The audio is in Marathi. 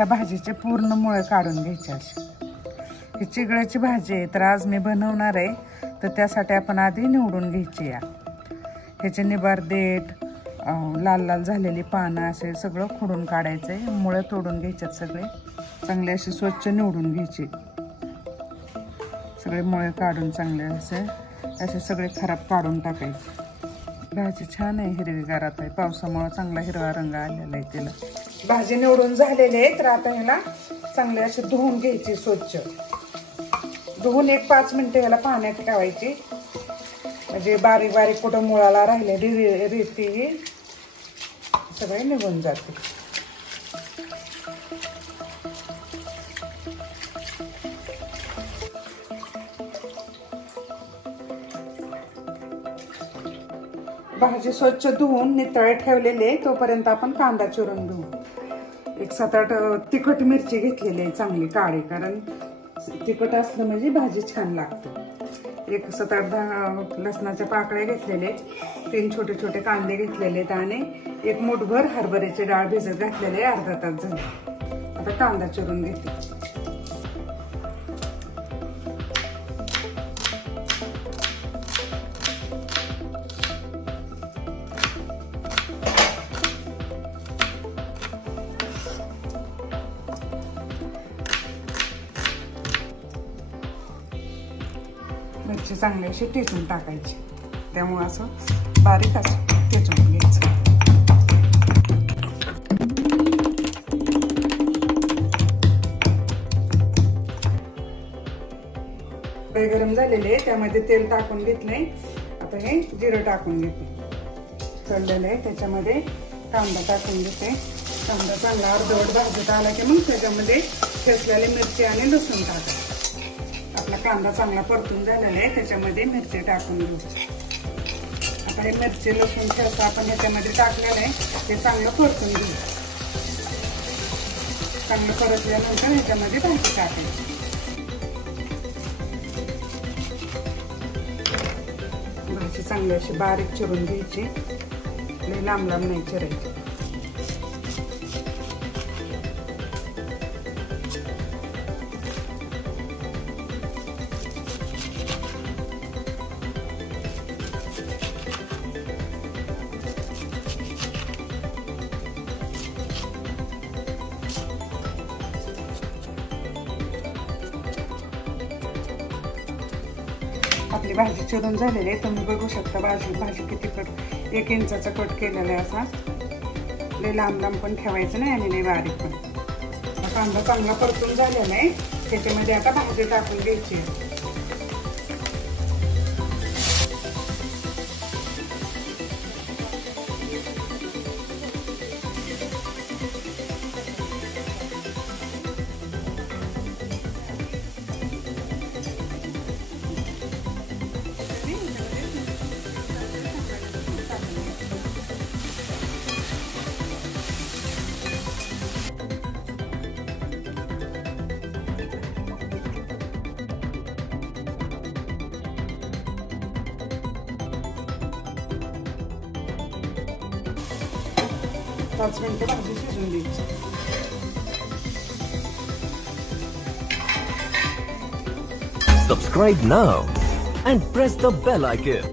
ह्या भाजीचे पूर्ण मुळे काढून घ्यायचे असे। ही चिगळ्याची भाजी आहे, तर आज मी बनवणार आहे, तर त्यासाठी आपण आधी निवडून घ्यायची या। ह्याचे निबार देठ, लाल लाल झालेली पानं असे सगळं खोडून काढायचं आहे। मुळे तोडून घ्यायच्यात सगळे, चांगले असे स्वच्छ निवडून घ्यायचे। सगळे मुळे काढून चांगले असे सगळे खराब काढून टाकायचे। भाजी छान आहे, हिरवीगार आहे, पावसामुळे चांगला हिरवा रंग आलेला आहे तिला। भाजी निवडून झालेली आहे, तर आता ह्याला चांगले असे धुवून घ्यायची स्वच्छ। धुवून 1-5 मिनिटं ह्याला पाण्यात ठेवायची, म्हणजे बारीक बारीक कुठं मुळाला राहिलेली रेती ही सगळे निघून जाते। भाजी स्वच्छ धुवून नितळे ठेवलेले, तोपर्यंत आपण कांदा चिरून घेऊ। 1-7-8 तिखट मिरची घेतलेली आहे चांगली काळी, कारण तिखट असलं म्हणजे भाजी छान लागते। 1-7-8 लसणाच्या पाकळ्या घेतलेले, 3 छोटे छोटे कांदे घेतलेले आणि 1 मूठभर हरभऱ्याची डाळ भिजत घातलेले, अर्धा तास झाले। आता कांदा चिरून घेते। मिरची चांगली अशी टेचून टाकायची, त्यामुळे असं बारीक असं टेचून घ्यायचं। कढई गरम झालेले, त्यामध्ये तेल टाकून घेतलंय। आता हे जिरं टाकून घेते, तळलेलं आहे, त्याच्यामध्ये कांदा टाकून घेते। कांदा चांगला अर्धवट भाजत आला की मग त्याच्यामध्ये ठेचलेली मिरची आणि लसूण टाकायचं। आपला कांदा चांगला परतून झालेला आहे, त्याच्यामध्ये मिरची टाकून घेऊ। आता हे मिरची लसूण ठेचा आपण ह्याच्यामध्ये टाकलेलं आहे, ते चांगलं परतून घेऊ। चांगलं परतल्यानंतर ह्याच्यामध्ये भाजी टाकायची। भाजी चांगली अशी बारीक चिरून घ्यायची, लई लांब लांब नाही चिरायची। आपली भाजी चिरून झालेली आहे, तुम्ही बघू शकता भाजी किती कट 1 इंचाचा कट केलेला आहे। असा लय लांब लांब पण ठेवायचं नाही आणि लय बारीक पण। कांदा चांगला परतून झालेला आहे, त्याच्यामध्ये आता भाजी टाकून घ्यायची आहे। पाच मिनिटं भाजी शिजून द्यायची। Subscribe now and press the bell icon.